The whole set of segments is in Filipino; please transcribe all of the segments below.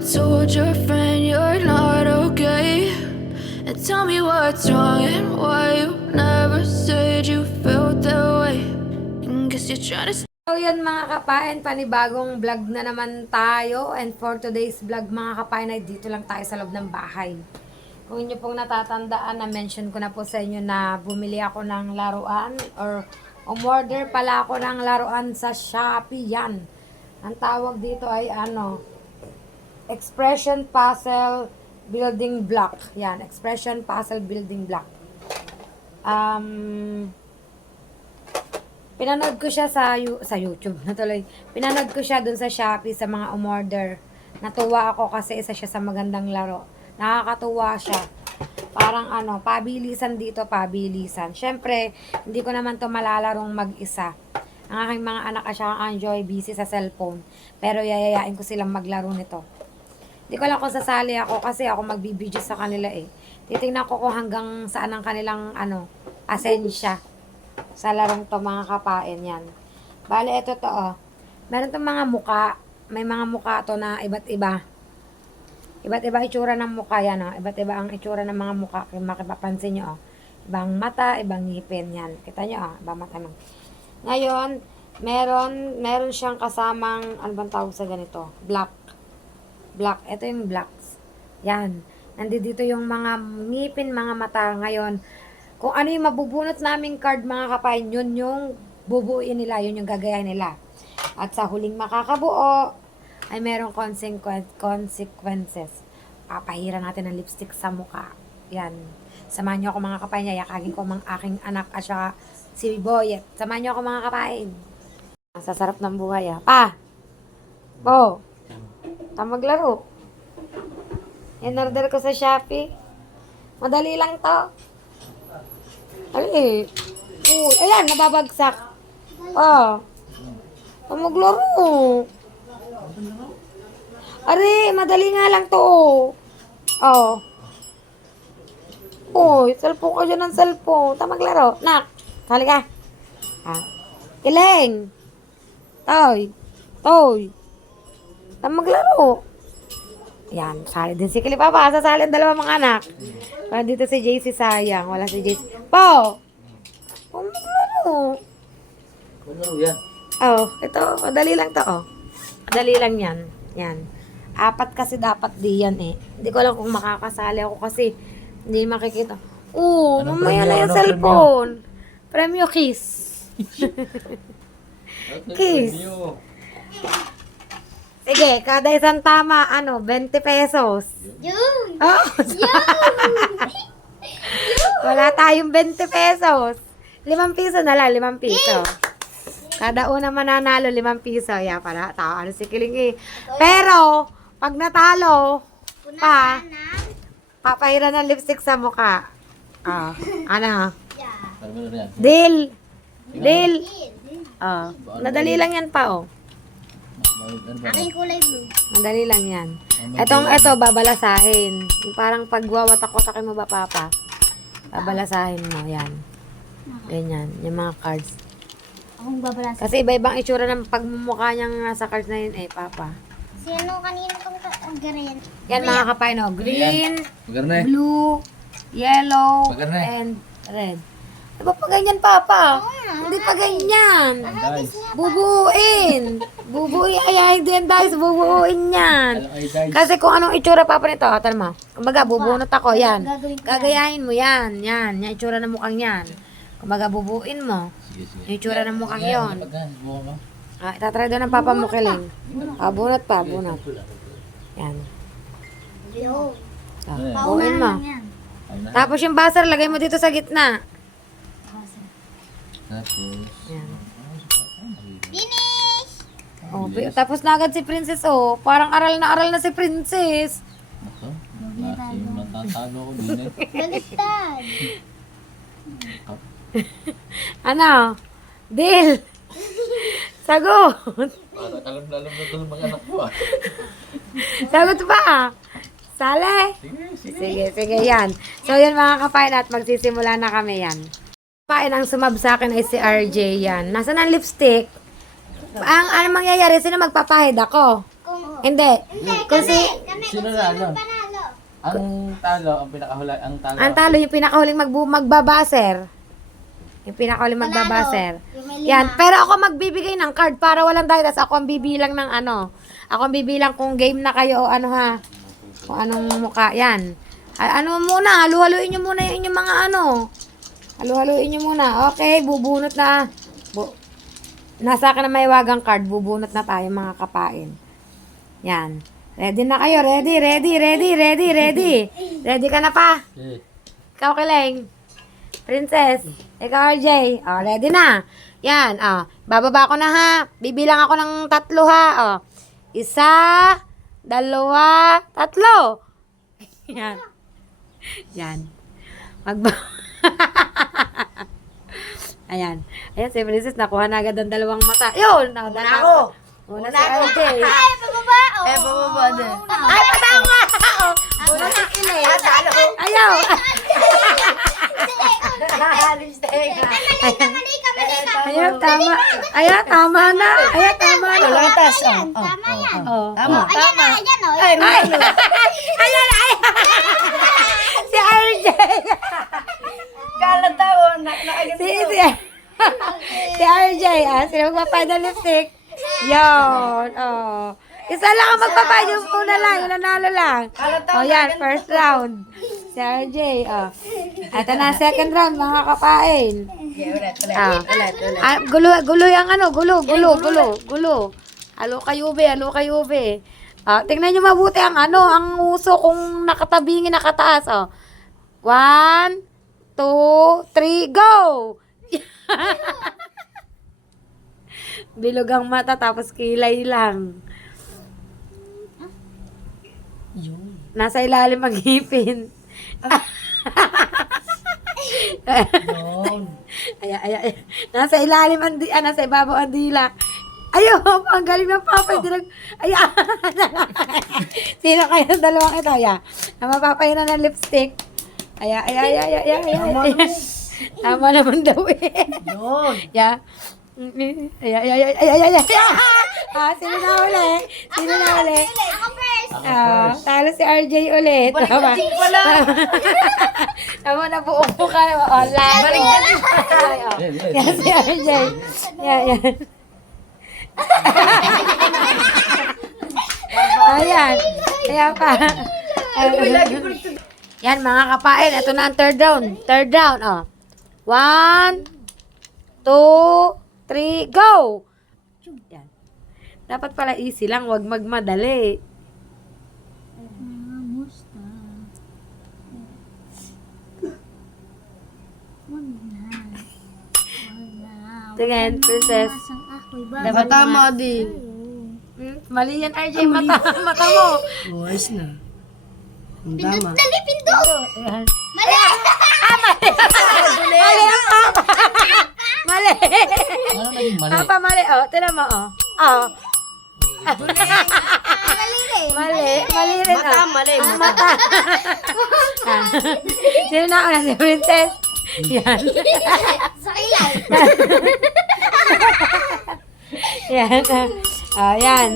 told your friend you're not okay? And tell me what's wrong and why you never said you felt that way. And guess you're trying to. So yun mga kapain, panibagong vlog na naman tayo. And for today's vlog mga kapain ay dito lang tayo sa loob ng bahay. Kung inyo pong natatandaan, na-mention ko na po sa inyo na bumili ako ng laruan or umorder pala ako ng laruan sa Shopee. Yan. Ang tawag dito ay Expression Puzzle Building Block. Yan, Expression Puzzle Building Block. Pinanood ko siya sa YouTube. Natuloy. Pinanood ko siya dun sa Shopee sa mga umorder. Natuwa ako kasi isa siya sa magandang laro. Nakakatuwa siya. Parang pabilisan dito, pabilisan. Syempre, hindi ko naman to malalarong mag-isa. Ang aking mga anak at saka Anjoy busy sa cellphone. Pero yayayain ko silang maglaro nito. Hindi ko lang kung sasali ako kasi ako magbibideo sa kanila eh. Titingnan ko kung hanggang saan ang kanilang asensya sa larong to mga kapain yan. Bale, ito to Meron tong mga muka. May mga muka to na iba't iba. Iba't iba itsura ng muka yan Iba't iba ang itsura ng mga muka. Kung makipapansin nyo Ibang mata, ibang ngipin yan. Kita nyo ibang mata ng. Ngayon, meron siyang kasamang, ano bang tawag sa ganito? Black. Ito yung blacks. Yan. Nandito yung mga ngipin, mga mata. Ngayon, kung ano yung mabubunot naming card mga kapain, yun yung bubuuin nila, yun yung gagayahin nila. At sa huling makakabuo, ay merong consequences. Papahiran natin ng lipstick sa mukha. Yan. Samahan nyo ako mga kapain, yayakagin ko mga aking anak at saka si Boyet. Samahan nyo ako mga kapain. Ang sasarap ng buhay Pa! Bo! Maglaro. In-order ko sa Shopee. Madali lang to. Ayan, nababagsak. Maglaro. Madali nga lang to. Cellphone ko dyan ng cellphone. Maglaro. Nak, sali ka. Kileng. Toy. Maglaro. Yan, sali din si Kilipapa. Sasali ang dalawang mga anak. Dito si JC sayang. Wala si JC. Maglaro. Yan. Ito. Madali lang to, Madali lang yan. Yan. 4 kasi dapat di yan Hindi ko alam kung makakasali ako kasi hindi makikita. Mamaya na yung cellphone. Premyo kiss. Kiss. Sige, kada isang tama, 20 pesos. Yun! Wala tayong 20 pesos. 5 piso na lang, 5 piso. Kada una mananalo, 5 piso. Para tao, si Kiling Pero, pag natalo, papahiran ng lipstick sa mukha. Deal. Nadali lang yan Aking kulay blue. Madali lang yan. Ito, babalasahin. Yung parang pagwawatak-watakin mo ba, Papa? Babalasahin mo, yan. Ganyan, yung mga cards. Akong babalas. Kasi iba-ibang itsura ng pagmumukha niyang nasa cards na yun, Papa. Sino kanina kong ganyan? Yan, mga kapay, Green, Magarne. blue, yellow, Magarne. and red. Diba pa ganyan, Papa? Hindi pa ganyan. Guys. Bubuin. Ay, hindi yan, guys. Bubuin yan. Ay, guys. Kasi kung anong itsura, Papa, nito, mo. Kumbaga, bubunot ako, yan. Gagayahin mo, yan. Yan, yung itsura ng mukhang yan. Kumbaga, bubuin mo. Yung itsura ng mukhang yon. Itatry doon ng Papa mo, Kiling. Bunot pa, bunot. Yan. Yo. Buuin mo. Tapos yung buzzer, lagay mo dito sa gitna. Tapos. Yan. Finish! Tapos na agad si Princess, Parang aral na si Princess. Matatalo ko din Baliktad. Deal. Sagot. Parang alam na doon mga anak ko Sagot pa. Sale. Sige, yan. So, yan mga kapain at magsisimula na kami yan. Kapain ang sumab sa akin ay si RJ yan. Nasaan ang lipstick? Ano mangyayari? Sino magpapahid ako? Kung Hindi. Kasi, Sino na ano? Ang talo, ang pinakahula, ang talo. ang talo yung pinakahuling magbabaser. Yung pinakahuling magbabaser. Yan. Pero ako magbibigay ng card para walang dahil. Tapos ako ang bibilang ng ano. Ako ang bibilang kung game na kayo o ano ha. Kung anong mukha. Yan. Ano muna. Halu-haluin nyo muna yung inyong mga ano. Halu-haluin nyo muna. Okay. Bubunot na. Nasa akin na may wagang card. Bubunot na tayo mga kapain. Yan. Ready na kayo. Ready. Ready ka na pa? Eh, Ikaw, Kileng. Princess. Ikaw, RJ. Oh, ready na. Yan. Oh. Bababa ko na ha. Bibilang ako ng 3 ha. Oh. 1, 2, 3. Yan. Yan. Ayan. Ayan, si Princess nakuha na agad ang 2 mata. Yun! Una ako! Una si RJ. Ay, pababa. Eh, pababa din. Ay, patama! Una si Kileng. Ayaw! Ayan, tama. Ayan, tama na. Ayan, tama na. Latas. Tama yan. Oh. Tama. Ayan na, ayan o. Ay, Ay! Ayan, ay! Si RJ! kalataon. Si RJ, sino magpapay ng lipstick? Yun, oh. Isa lang ang magpapay, yung una lang, yung nanalo lang. Oh, yan, first round. Si RJ, oh. Ito na, second round, mga kapain. Gulo yung ano, gulo. Halo kayo, be. Tingnan nyo mabuti ang ano, ang uso kung nakatabingin, nakataas, oh. 1, 2, 3, go! Bilog ang mata, tapos kilay lang. Nasa ilalim ang ngipin. Ay. Nasa ilalim ang nasa ibabaw ang dila. Ayo, ang galing ng papa. Ay. Sino kayo ng 2 ito? Ay. Ang mapapay na ng lipstick. Ay. Tama naman daw eh. Yun. Yeah. Ay. Sino na uli? Ako first. Talo si RJ ulit. Tama. Tama na buo po kayo. Balik ka din. Yan si RJ. Yan. Ayan. Ayan pa. Yan mga kapain. Ito na ang third round. Oh. 1, 2, 3, go! Yan. Dapat pala easy lang, wag magmadali. Tingin, Princess. Dapat tama din. Mali yan, RJ. Mata mo. Ayos na. Ang tama. Dali, pindot. Ayan. Mali. Mali ang papa. Mali. ano naging mali? Papa, mali. Oh, tinan mo, oh. Oh. Mali rin, Mata, oh. mali. Mata. Sino na una? Si Princess? Yan. Sa kilay. Yan. Yan.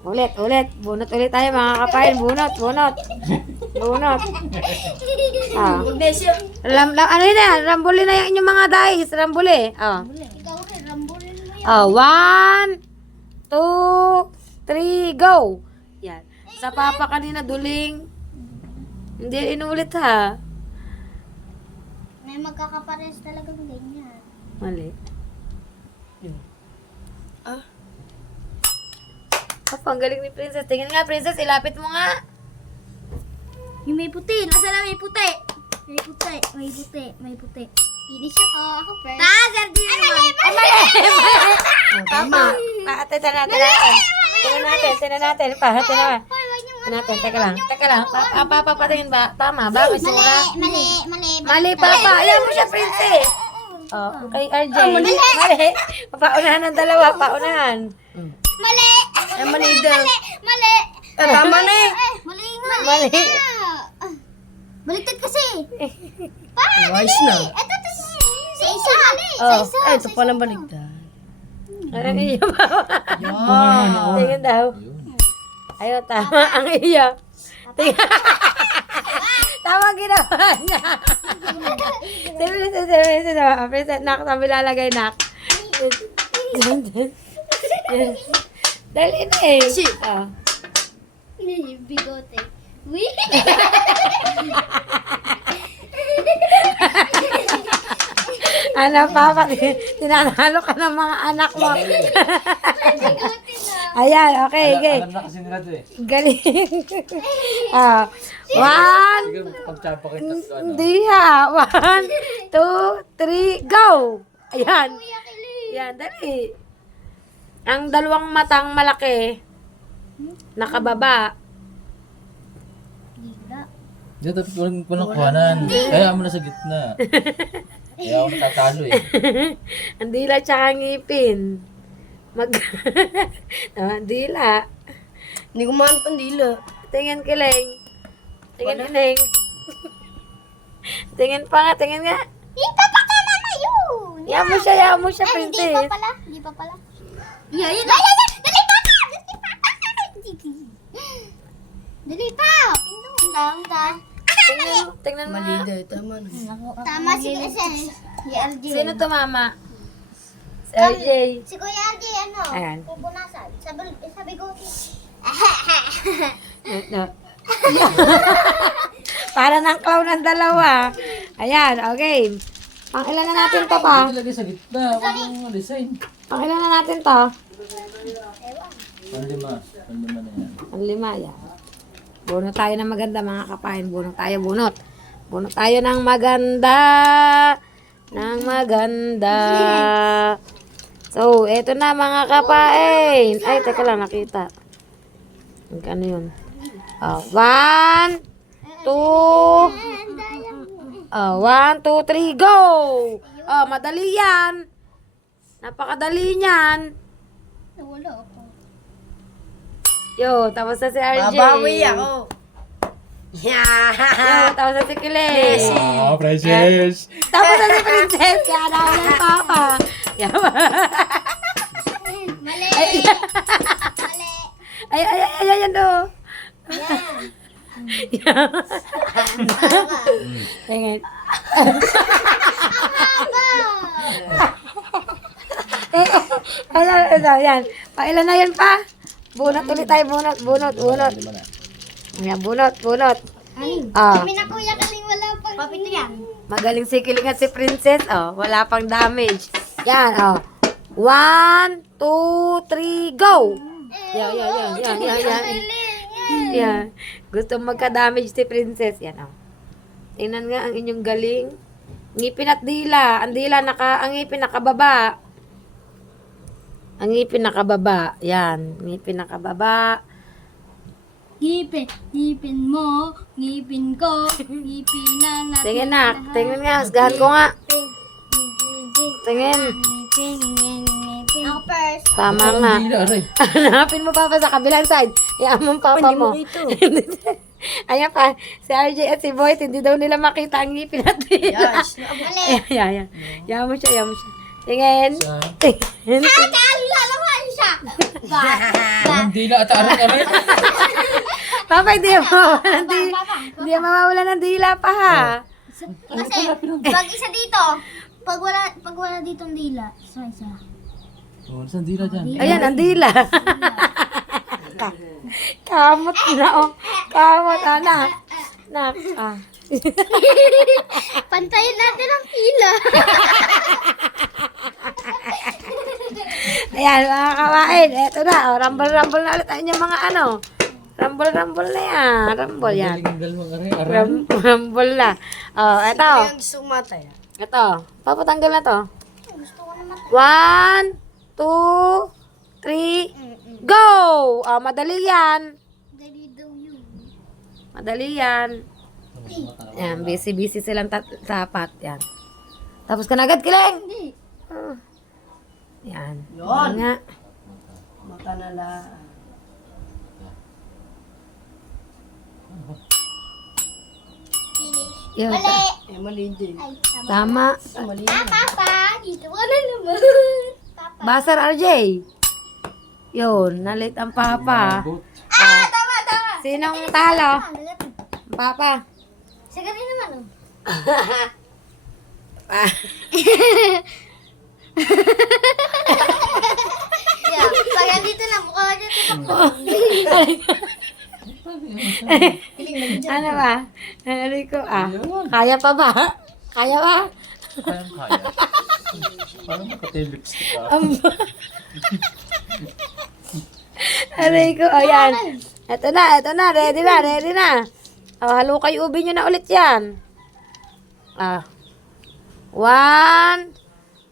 Ulit. Bunot ulit tayo mga kapain. Bunot. Ano yun na? Rambuli na yung inyong mga dice. Rambuli. Ikaw rin, rambulin mo yan. 1, 2, 3, go! Yan. Sa papa kanina, duling. Hindi inulit ha. May magkakapares talagang ganyan. Mali. Papa, ang galing ni Princess. Tingin nga, Princess. Ilapit mo nga. Yung may puti. Nasa na may puti? May puti. Finish ako. Ako first. Gardi naman. Ay, mali. Tama. Tingnan natin. Tingnan natin. Teka lang. Papatingin ba? Tama ba? May sura? Mali, Papa. Ayaw mo siya, Princess. Oh, kay RJ. Mali. Paunahan ng 2. Paunahan. Mali. Mali daw. Mali. Tama na eh. Mali nga. Mali. Baliktad kasi. Ayos na. Ito. Sa isa. Oh, ay, ito palang baligtad. Ang iya ba? Yan. Tingin daw. Ayun, tama ang iya. Tingin. Tama ginawa niya. Princess, nak, sabi lalagay, nak. Dali na eh. Oh. Bigote. Uy! Ano pa, tinanalo ka ng mga anak mo. Bigote na. Ayan, okay, okay. Alam na kasi nila ito eh. Galing. Ah, one, Siguro pagtsapa kita sa ano. hindi ha. 1, 2, 3, go! Ayan. Ayan, dali. Ang dalawang matang malaki, nakababa. Dito tapos walang kuhanan. Kaya mo na sa gitna. Kaya ako natatalo eh. Ang dila tsaka ngipin. Ang dila. Hindi ko mahanap ang dila. Tingin kiling. Tingin ineng. Tingin pa nga, tingin nga. Ipapaka na yun! Yaw mo siya, Ay, hindi pa princess. pala. Hindi pa pala. Yan, yan, yan, yan! Dali pa! Dali pa! Pindong. Tingnan mo nga. Malida, tama na. Tama si LJ. Sino to, mama? Si RJ. Si Kuya LJ, ano? Ayan. Pupunasan. Sa bigote. No. Para ng clown ng dalawa. Ayan, okay. Pangilan na natin to pa. Ilagay sa gitna. Huwag mong design. Pangilan na natin to. Panlima. Panlima na yan. Ang 5, yan. Bunot tayo ng maganda, mga kapain. Bunot tayo, bunot. Bunot tayo ng maganda. Ng maganda. So, eto na mga kapain. Ay, teka lang, nakita. Ano yun? 1, 2, 1, 2, 3, go! Madali yan. Napakadali niyan. Nawala ako. Yo, tapos na si RJ. Babawi ako. Yeah. Yo, tapos na si Kilis. Ah, precious. Tapos na si Princess. Kaya nawala yung papa. Yan. Mali! Ay, yan do. Tingin. Yan. Pailan na yan pa? Bunot ulit tayo, bunot. Lima na. Ayan, bunot. Aling? Ah, Kami na Kuya Kaling wala pang... Papito yan. magaling si Kiling at si Princess. Wala pang damage. Yan, 1, 2, 3, go! Yan. Yan. Gusto magka-damage si Princess. Yan, Tingnan nga ang inyong galing. Ngipin at dila. Ang ngipin nakababa. Ang ngipin nakababa. Yan. Ngipin nakababa. Ngipin mo, ngipin ko, ngipin na natin. Tingin na. Tingnan nga. Husgahan ko nga. Tingin. Ngipin. Ako first. Tama nga. Ang dila, aray. Hanapin mo papa sa kabilang side. Iyan mo papa mo. Ayan pa. Si RJ at si Boy, hindi daw nila makita ang ngipin at dila. Mali. Ayan. Yaman mo siya. Tingin. Sa... Tingin. Lalaman siya. Ang dila at aray. Papa, hindi mawawala ng dila pa ha. Kasi, pag isa dito, pag wala ditong dila, isa. Oh, saan dila dyan? Ayan, ang dila. Kamot na Kamot, anak. Pantayin natin ang pila. Ayan, mga kawain. Eto na. Rumble na ulit ang inyong mga ano. Rumble na yan. Rumble yan. Galing mo aray. Rumble na. Eto. Kaya gusto matay. Ito. Papatanggal na to. 1, 2, 3, go! Madali yan. Dali daw yun. Madali yan. Yan, busy silang tapat. Yan. Tapos ka na agad, Kiling. Hindi. Yan. Yun. Nga. Mata na lang. Finish. Yun. Mali. Mali din. Ay, tama. Tama. Mali Ah, na. Papa, dito ka na naman. Papa. Basar RJ. Yun, nalit ang papa. Good. Tama. Sinong talo? Papa. Sagot din naman, oh. Yeah, pag andito na, mukha niya tumakbo. Ano ba? Ano ko Kaya pa ba? Kaya ba? Kaya. Parang makatilips ka. Aray ko, yan. Ito na, ready na. Halo kayo, ubi nyo na ulit yan. 1,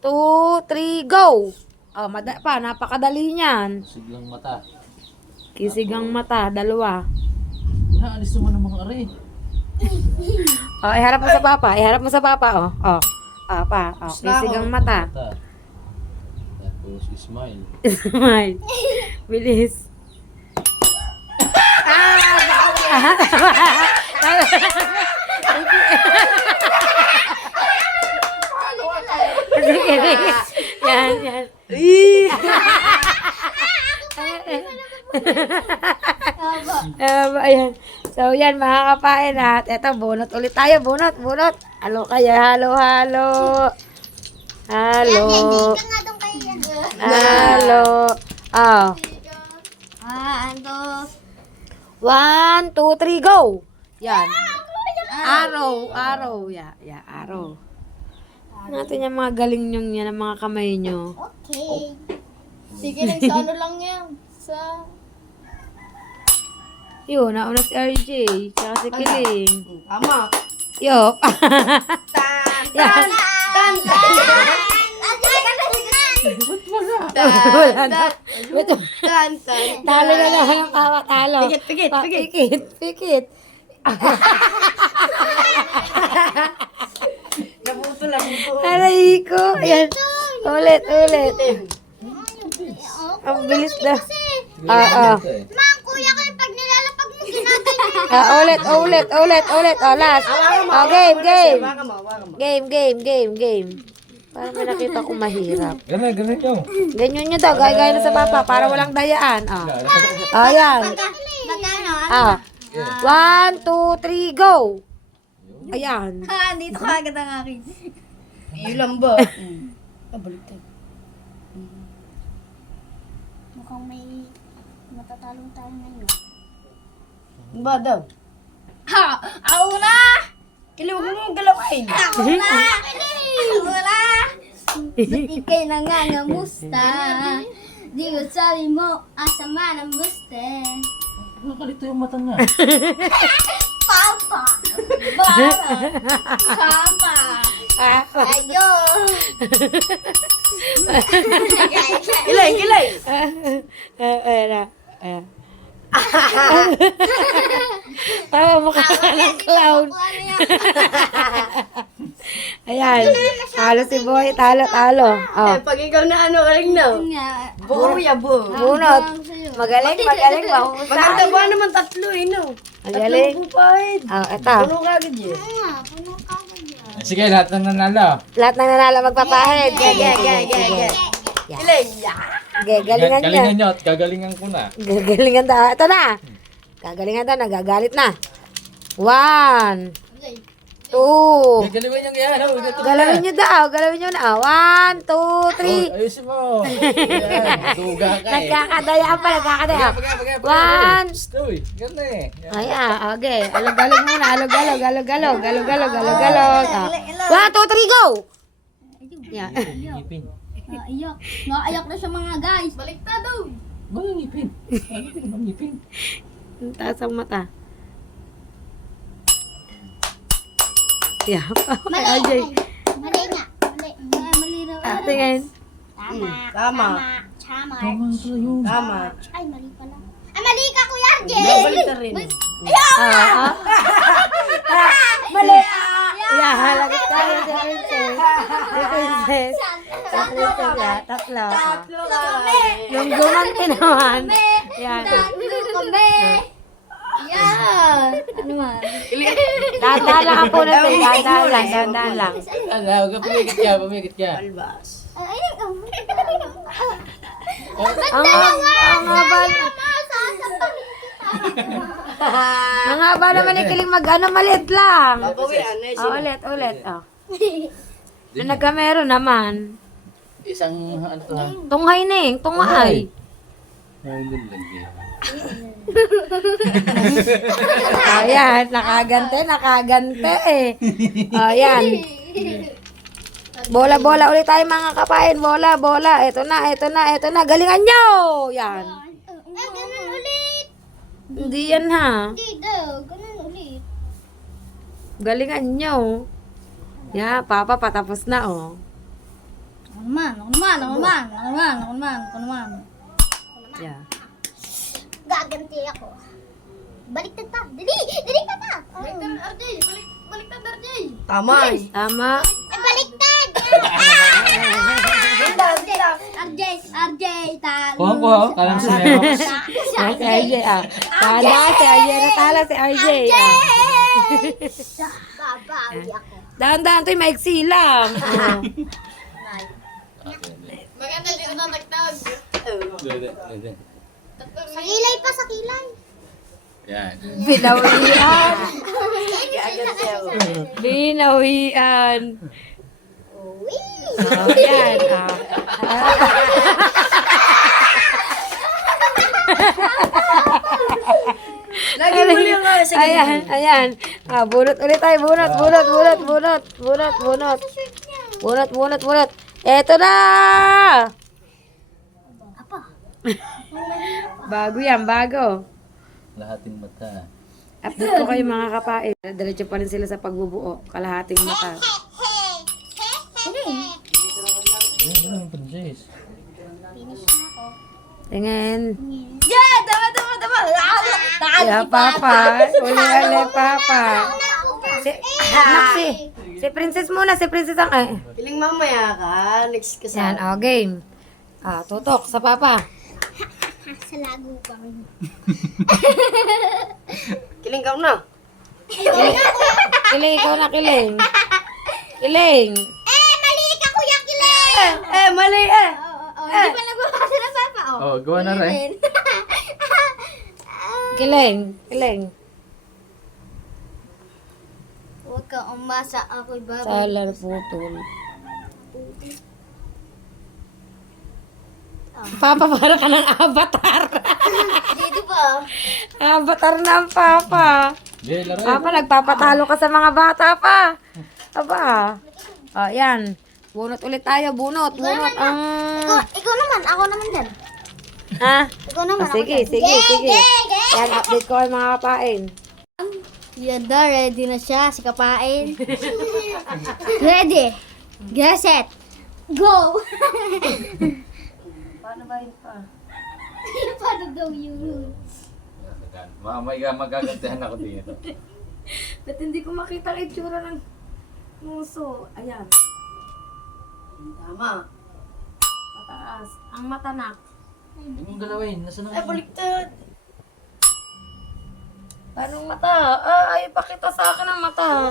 2, 3, go! Napakadali niyan. Siglang mata. Kisigang mata, 2. Naalis naman ng mga aray. Iharap mo sa papa, Kisigang mata. Mata. Tapos smile. Smile. Bilis. Yan. Ayan. So, yan mga kapain at eto, bunot ulit tayo. Bunot. Halo kayo, halo. Hindi ka nga doon kayo yan. Halo. Ando. 1, 2, 3, go! Yan. Araw. Yeah, araw. Natin yung mga galing nyo yan, ang mga kamay nyo. Okay. Sige, sa ano lang yan. Sa... Yun, nauna si RJ, tsaka si Kiling. Tama. Yo. Yan. Wala na. Talo na lang ang kawa, talo. Pikit. Aray ko. Ayan. Ulit. Ang bilis na. Mga kuya ko yung pag nilalapag mo, ginagay mo. Ulit. Last. Game. Waka mo. Game. Parang may nakita ko mahirap. Ganun nyo. Ganyan nyo daw. Gaya na sa papa. Para walang dayaan. Ayan. Magkano? 1, 2, 3, go! Ayan. Dito ka agad ang akin. Ilan ba? Balik tayo. Mukhang may matatalong tayo ngayon. Ano ba daw? Ha! Ako na! Kiliwag mo galawain. Ako na! Ba't ikay nangangamusta? Di ko sabi mo, asama ng muste. Nakalito yung mata niya. Papa! Papa! Ayo! Kilay. Ayan. Mukha ka ng clown. Ayan. Talo si Boy. Talo. Pag ikaw na galing na. Bunot. Magaling. Mahusay. Maganda ba naman tatlo no? Magaling. Bupahid. Eto. Puno ka agad yan. Puno ka ba yan? Sige, lahat ng nanalo. Lahat ng nanalo magpapahid. Sige. Galingan niya. Galingan nyo at gagalingan ko na. Gagalingan daw. Ito na. Gagalingan daw. Nagagalit na. 1, 2. Gagaliwan nyo kaya. Galawin nyo daw. Galawin nyo na. 1, 2, 3. Ayusin mo. Yan, duga ka eh. Nagkakadayaan pa. Nagkakadayaan. 1. Uy, ganda eh. Yan. Okay. Alog-alog muna. Alog-alog. 1, 2, 3, go! Yeah. Ngipin. Naiyak na siya mga guys. Baliktad daw. Ano ngipin? Ano ngipin? Ang taas ang mata. Yeah. Mali. RJ. Mali nga. Mali raw. Tingin. Tama. Tama. Tama pala yun. Tama. Ay, mali pala. Ay, mali ka, Kuya RJ. Babalik na rin. Mali. Yeah, halagat tayo si Princess. Si Princess. Tatlo. Yung gumanti naman. Yan. Kami. Yan. Ano man? Dahan-dahan lang ang puno. Dahan-dahan lang. Ano, huwag ka pumigit ka. Albas. Ay, Ang haba. Ang haba naman ni Kiling mag-ano, maliit lang. Babawian eh. Ulit. Nagkamero naman. Isang ano to ha? Tunghay ning, tunghay. Ayun din lagi. Ayan, nakagante eh. Ayan. Bola ulit tayo mga kapain. Bola. Ito na. Galingan nyo! Yan. Ganun ulit. Hindi yan ha. Hindi daw. Ganun ulit. Galingan nyo. Ya, Papa, patapos na oh. Ako naman. Yeah. Gaganti ako. Baliktad pa. Dali ka pa. Baliktad, RJ. Baliktad, RJ. Tama eh. Tama. Baliktad. RJ, talo. Kuha. Kalang sa meron. Ah, si RJ ah. Tala si RJ. Natala si RJ ah. Babawi ako. Dahan-dahan to'y maiksi lang. Oh. Pwede. Sa kilay pa, sa kilay. Yan. Binawian. Uwi. Oh, yan. Ah. Lagi mo yung sa Ayan. Ah, bunot ulit tayo. Bunot. Eto na! Apa? Bago yan, bago. Lahating mata. Update ko kayo mga kapain. Diretso pa rin sila sa pagbubuo. Kalahating mata. Ano yung princess? Tingin. Yeah, tama. Ya, Papa. Uli, Papa. Si Princess muna. Si Princess ang... Kiling mamaya ka. Next ka Yan, sa... game. Ah, tutok sa Papa. Sa lago pa. Kiling ka na. Kiling, ikaw na, Kiling. Kiling. Mali ka, Kuya Kilay. Mali eh. Di pa nagwawala na Papa, Oh, gawa na rin. Kiling. Huwag kang umasa, ako'y babay. Salar putol. Papa, para ka ng avatar. Dito pa. Avatar na ang Papa. Hindi, laro. Papa, nagpapatalo ka sa mga bata pa. Aba. Oh, yan. Bunot ulit tayo. Bunot. Ang... Ikaw naman, ako naman din. Ha? Ikaw naman, Ah, sige. Yan, update ko kayo mga kapain. Yada, ready na siya si Kapain. Ready. Get set. Go! Paano ba yun pa? Paano daw yun? Mamaya magagantihan ako dito. Ba't hindi ko makita ang itsura ng muso? Ayan. Tama. Pataas. Ang mata na. Yung galawin, nasa na? Baliktad. Anong mata? Ay, pakita sa akin ang mata.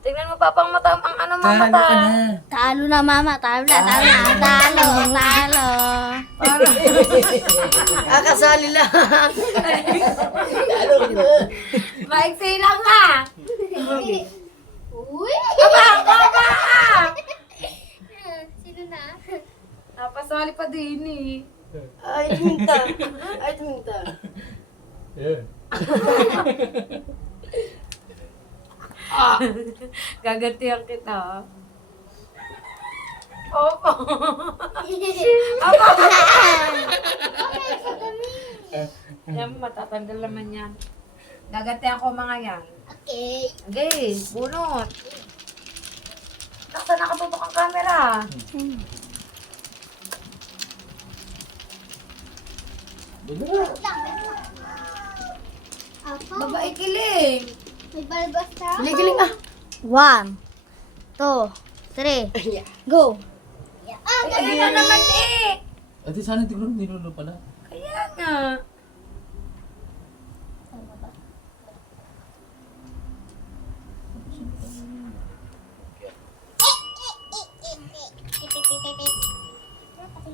Tingnan mo, Papang mata. Ang ano mga Talo mata. ka na. Talo na, mama. Talo. Kasali lang. Maiksi lang ka. Uy! Baba! Sino na? Napasali pa din eh. Ay, tuminta. Yeah. Gagantihan kita. Opo. Yan, matatanggal naman yan. Gagantihan ko mga yan. Okay. Okay, bunot. Saan nakatutok ang camera? Apa? Babae Kiling. May balbas na. Kiling ah. 1, 2, 3, go! Ay, ano naman eh. Ate, sana tignan nilulo pala. Kaya nga.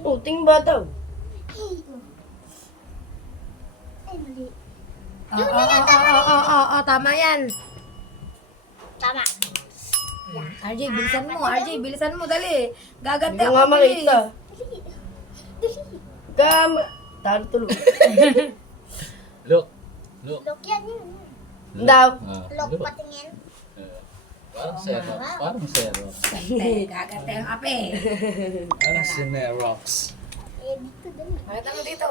Puting bata. Ay, mali. Oo, tama yan. Tama. RJ, bilisan mo. RJ, bilisan mo. Dali. Gaganti Hindi ako. nga bilis. makita. Dali. Talo tulo. Look. Look. Look yan, yun. Daw. Look Look. patingin. Parang Xerox. Parang Xerox. Gaganti ang ape. Parang Xerox. Eh, dito, dali. Pakita mo dito.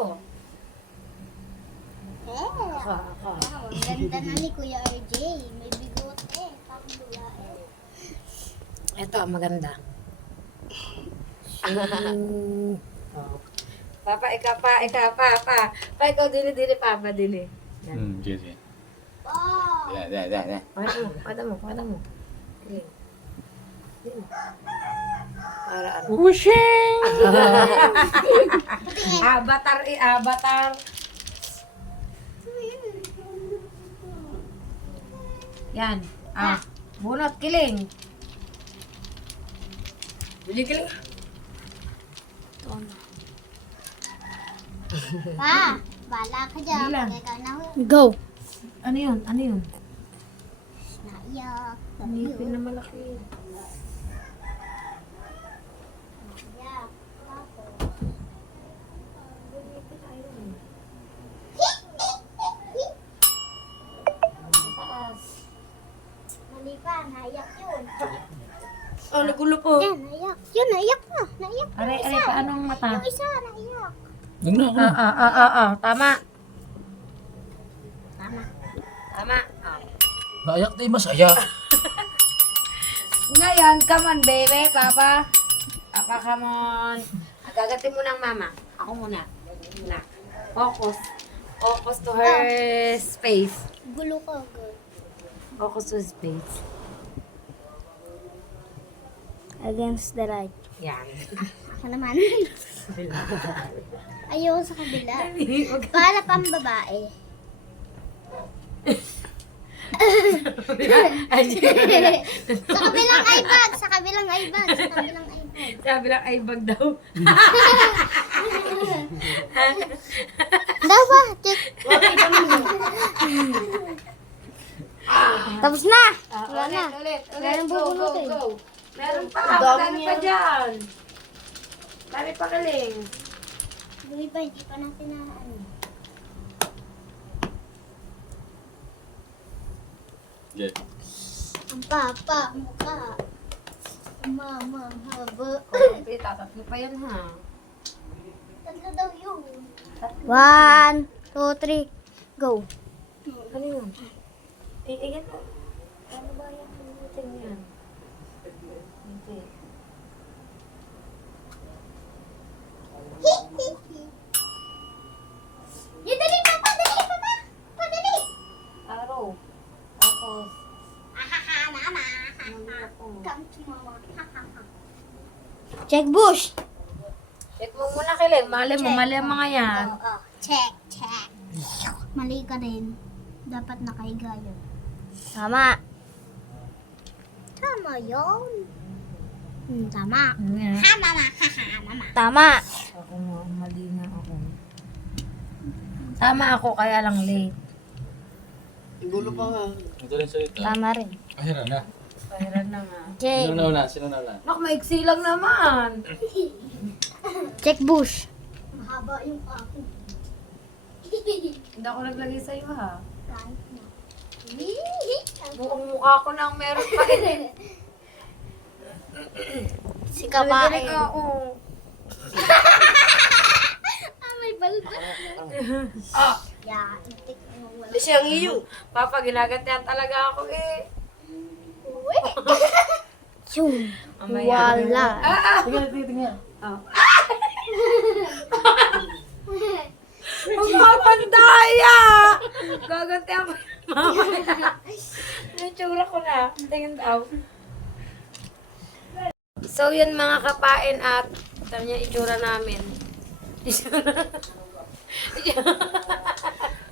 Wow, ang ganda na ni Kuya RJ. May bigote. Parang lulae. Ito, maganda. Papa, ikaw pa. Pa, ikaw dili, papa, dili. Sige. Wow. Yan. Pakita mo. Dili. Para ano? Whooshing! Avatar. Yan. Bunot, kiling. Bili kiling. Pa, bala ka dyan. Bilang. Pag ikaw na Go. Ano yun? naiyak. Ngipin na malaki. Naiyak. Mali pa, naiyak yun. Oh, nagulo po. Yan, naiyak. Yun, naiyak pa. Naiyak pa. Aray, paano ang mata? Yung isa, naiyak. Huwag na ako. Tama. Naiyak tayo masaya. Ngayon, come on, baby, papa. Papa, come on. Gaganti mo ng mama. Ako muna. Focus to her space. Gulo ka, girl. Focus to space. Against the right. Yan. Ako naman. Ayaw sa kabila. Para pang babae. Sa kabilang ibag. Sabi lang, ay bag daw. Daw ba? Check. Tapos na. Wala na. Ulit. Meron Go. bubunutin. Meron pa. Dami Dami pa yan. dyan. Dami pa kaling. Buhay pa, hindi pa natin na ano. Yeah. Ang papa, mukha. Mama, haba. Tatlo pa yan, ha? Tatlo daw yun. 1, 2, 3, go. Ano yun? Yan po. Ano ba yan? Ano yan? Hindi. Yung dali pa pa. Padali. Araw. Tapos, Ahaha, mama. Come to mama. Check bush. check mo muna kiling. Mali ang mga yan. Oo. Check. Mali ka rin. Dapat nakahiga yun. Tama yun. Tama. Yan. Ha, mama. Mama. Tama. Ako nga, mali nga ako. Tama ako, kaya lang late. Nagulo pa nga. Ito rin salita. Tama rin. Ahiran na. Pahiran na nga. Check. Sino na una? Nak, maiksi lang naman. Check bush. Mahaba yung ako. Hindi ako naglagay sa'yo, ha? Kahit na. Buong mukha ko nang meron pa eh. Si Nalagaling ako. May balbas. Yeah, intik mo wala. Hindi siyang iyo. Papa, ginagantihan talaga ako eh. Uwi. Yung. Mamaya. Wala. Tingnan. Oh. Ang kapandaya! Gagantihan ko yung mamaya. Natsura ko na. Tingin daw. So, yun mga kapain at ito niya itsura namin.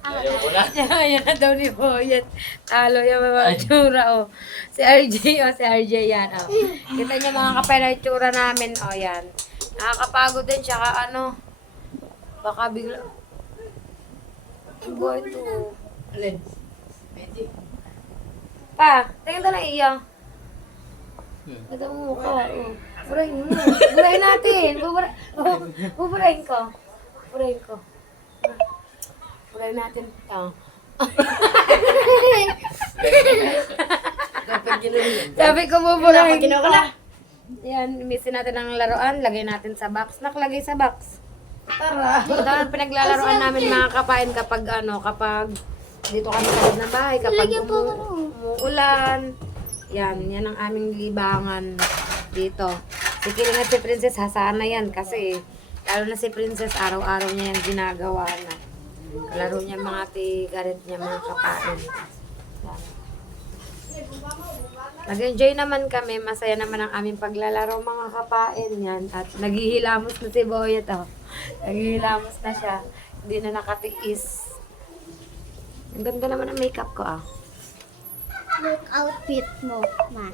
Ayaw ko na. Yan na daw ni Boyet. Talo yung mga itsura, oh. Si RJ yan, oh. Kita niyo mga kapay na itsura namin, oh, yan. Nakakapagod din, tsaka ano, baka bigla. Ang buhay to. Alin? Magic. Pa, tingnan na iya. Ito mo mukha. Oh. Burahin mo. Burahin natin. Buburahin ko. Buburahin ko. Burahin natin. Dapat ginawa. Sabi ko buburahin Dapat ginawa ko na. Yan, imisin natin ang laruan. Lagay natin sa box. Nakalagay sa box. Tara. Ito ang pinaglalaroan namin mga kapain kapag kapag dito kami sa loob ng bahay, kapag umuulan. Yan ang aming libangan dito. Si Kiling at si Princess, hasana yan kasi lalo na si Princess, araw-araw niya yung ginagawa na. Kalaro niya mga tigarit niya, mga kapain. Yan. Nag-enjoy naman kami, masaya naman ang aming paglalaro mga kapain yan. At naghihilamos na si Boyet Naghihilamos na siya. Hindi na nakatiis. Ang ganda naman ang makeup ko Look outfit mo, ma.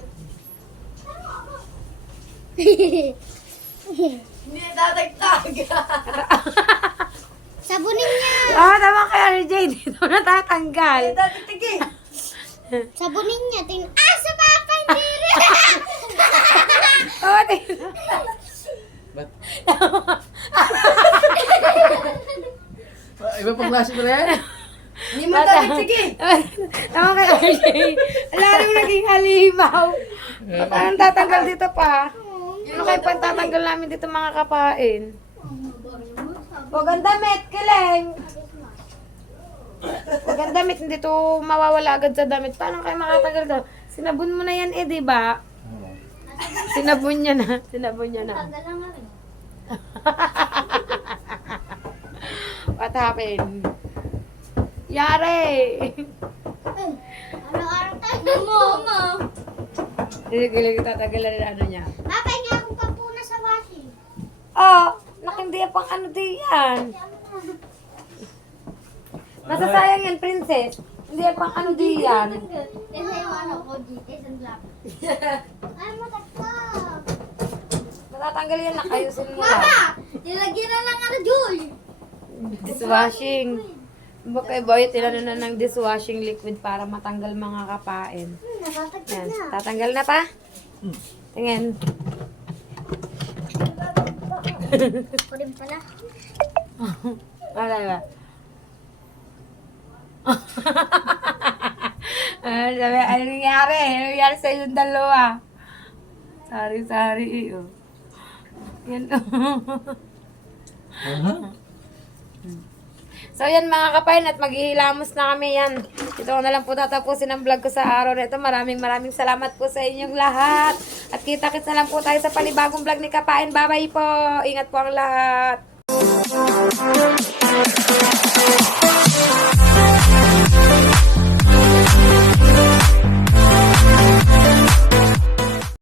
Hindi dadagtag. Sabunin niya. Tama kay RJ, dito natatanggal. Dadagtag eh. Sabunin niya. Sa papa, hindi rin. Oh, tingnan. Ba't? Iba pang klase ko na yan? Hindi mo dadagtag eh. Tama kay RJ. Alam mo naging halimaw. Parang tatanggal dito pa. Ano kayo pang tatanggal namin dito mga kapain? Huwag ang damit, Kiling. Huwag ang damit, hindi to mawawala agad sa damit. Paano kayo makatanggal daw? Sinabon mo na yan di ba? Oo. Sinabon niya na. Sinabon niya na. Tagal lang nga rin. What happened? Yare! Araw-araw tayo mo, ma. Gilig tatagalan na ano niya. Papahinga akong kampuna sa washing. Oh, nakindi pang ano di yan. Masasayang yan, princess. Hindi pang ano di yan. Kasi yung ano ko, GT, sandlap. Ay, matakap. Matatanggal yan, nakayusin mo lang. Mama! Nilagyan na lang ano, Joy. Dishwashing. Kay Boy, tinano na ng dishwashing liquid para matanggal mga kapain. Natatagyan Yan. na. Tatanggal na pa? Tingin. Ako rin pala. Wala ba? Ano nangyari? Ano nangyari sa yung dalawa? Sorry. Oh. Yan. So yan mga kapain, at maghihilamos na kami yan. Ito ko na lang po tatapusin ang vlog ko sa araw na ito. Maraming salamat po sa inyong lahat. At kita-kits na lang po tayo sa panibagong vlog ni Kapain. Bye-bye po. Ingat po ang lahat.